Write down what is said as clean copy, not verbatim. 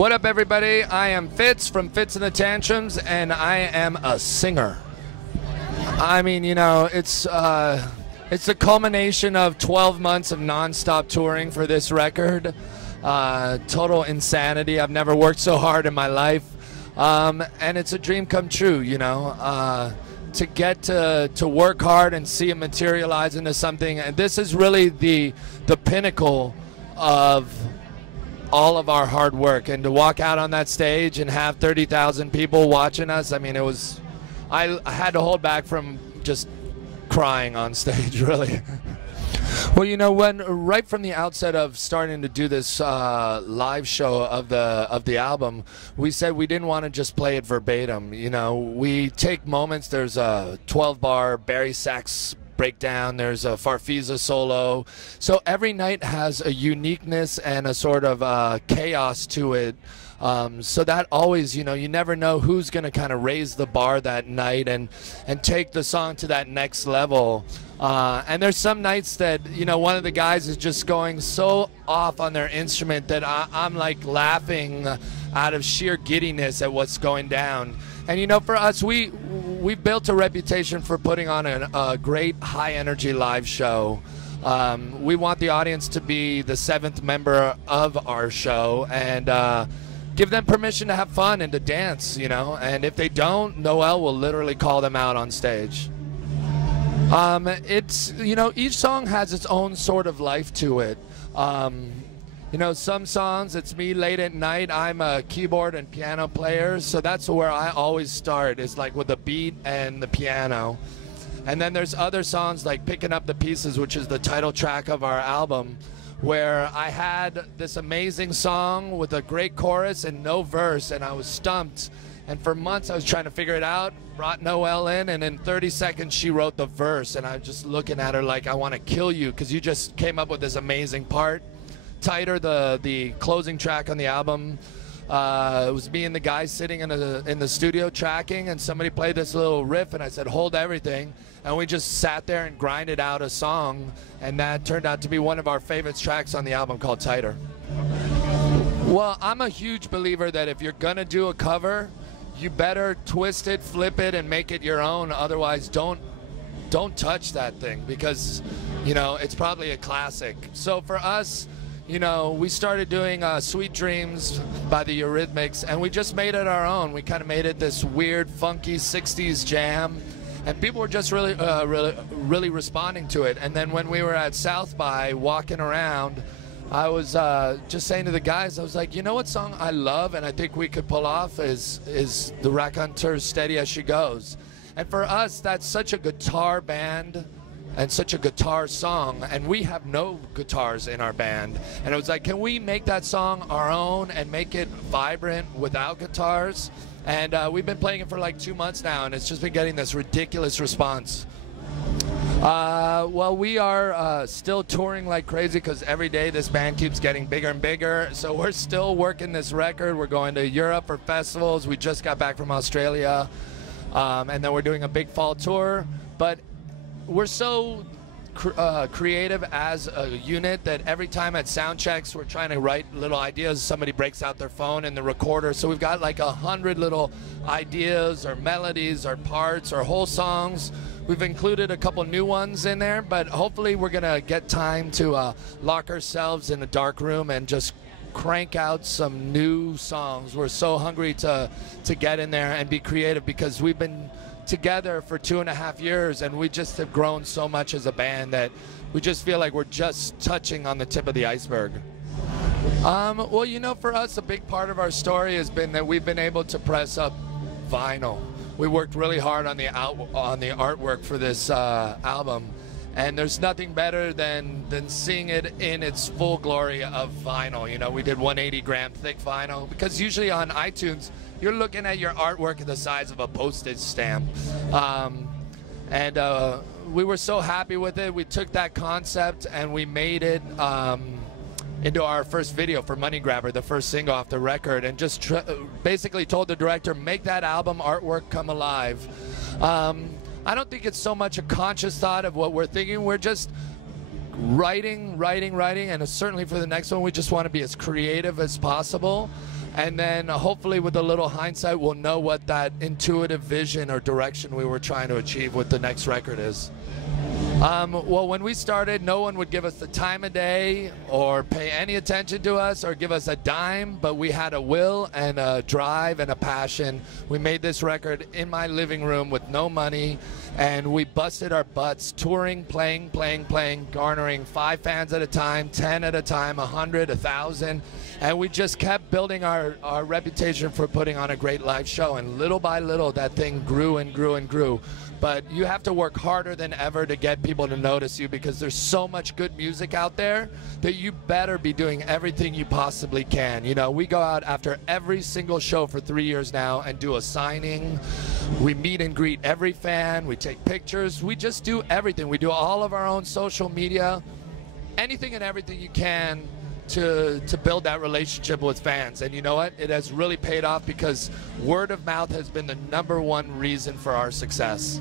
What up, everybody? I am Fitz from Fitz and the Tantrums, and I am a singer. I mean, you know, it's the culmination of 12 months of non-stop touring for this record. Total insanity. I've never worked so hard in my life, and it's a dream come true. You know, to get to work hard and see it materialize into something. And this is really the pinnacle of all of our hard work, and to walk out on that stage and have 30,000 people watching us. I mean, it was, I had to hold back from just crying on stage, really. Well, you know, right from the outset of starting to do this live show of the album, we said we didn't want to just play it verbatim. You know, we take moments. There's a 12-bar Barry sax breakdown, there's a Farfisa solo, so every night has a uniqueness and a sort of chaos to it, so that always, you know, you never know who's going to kind of raise the bar that night and take the song to that next level. And there's some nights that, you know, one of the guys is just going so off on their instrument that I'm like laughing out of sheer giddiness at what's going down. And, you know, for us, we've built a reputation for putting on a great high-energy live show. We want the audience to be the seventh member of our show, and give them permission to have fun and to dance, you know. And if they don't, Noel will literally call them out on stage. It's, you know, each song has its own sort of life to it. You know, some songs, it's me late at night. I'm a keyboard and piano player, so that's where I always start, is like with the beat and the piano. And then there's other songs like Picking Up the Pieces, which is the title track of our album, where I had this amazing song with a great chorus and no verse, and I was stumped. And for months I was trying to figure it out, brought Noelle in, and in 30 seconds she wrote the verse, and I was just looking at her like, I want to kill you, because you just came up with this amazing part. Tighter, the closing track on the album, it was me and the guys sitting in the studio tracking, and somebody played this little riff, and I said, hold everything, and we just sat there and grinded out a song, and that turned out to be one of our favorite tracks on the album, called Tighter. Well, I'm a huge believer that if you're gonna do a cover, you better twist it, flip it, and make it your own. Otherwise, don't touch that thing, because, you know, it's probably a classic. So for us, you know, we started doing Sweet Dreams by the Eurythmics, and we just made it our own. We kind of made it this weird, funky 60s jam, and people were just really responding to it. And then when we were at South by walking around, I was just saying to the guys, I was like, you know what song I love and I think we could pull off is the Raconteurs' Steady As She Goes. And for us, that's such a guitar band and such a guitar song, and we have no guitars in our band. And it was like, can we make that song our own and make it vibrant without guitars? And we've been playing it for like 2 months now, and it's just been getting this ridiculous response. Well, we are still touring like crazy, because every day this band keeps getting bigger and bigger. So we're still working this record. We're going to Europe for festivals. We just got back from Australia, and then we're doing a big fall tour. But we're so creative as a unit that every time at sound checks we're trying to write little ideas, somebody breaks out their phone in the recorder, so we've got like 100 little ideas or melodies or parts or whole songs. We've included a couple new ones in there, but hopefully we're gonna get time to lock ourselves in a dark room and just crank out some new songs. We're so hungry to get in there and be creative, because we've been together for 2.5 years, and we just have grown so much as a band that we just feel like we're just touching on the tip of the iceberg. Well, you know, for us, a big part of our story has been that we've been able to press up vinyl. We worked really hard on the artwork for this album, and there's nothing better than seeing it in its full glory of vinyl. You know, we did 180-gram thick vinyl, because usually on iTunes you're looking at your artwork the size of a postage stamp. We were so happy with it. We took that concept and we made it into our first video for Money Grabber, the first single off the record, and just basically told the director, make that album artwork come alive. I don't think it's so much a conscious thought of what we're thinking. We're just writing, and certainly for the next one, we just want to be as creative as possible. And then hopefully with a little hindsight, we'll know what that intuitive vision or direction we were trying to achieve with the next record is. Well, when we started, no one would give us the time of day or pay any attention to us or give us a dime, but we had a will and a drive and a passion. We made this record in my living room with no money, and we busted our butts touring, playing, garnering 5 fans at a time, 10 at a time, 100, 1,000, and we just kept building our reputation for putting on a great live show, and little by little that thing grew and grew and grew. But you have to work harder than ever to get people to notice you, because there's so much good music out there that you better be doing everything you possibly can. You know, we go out after every single show for 3 years now and do a signing. We meet and greet every fan. We take pictures. We just do everything. We do all of our own social media, anything and everything you can to build that relationship with fans. And you know what? It has really paid off, because word of mouth has been the #1 reason for our success.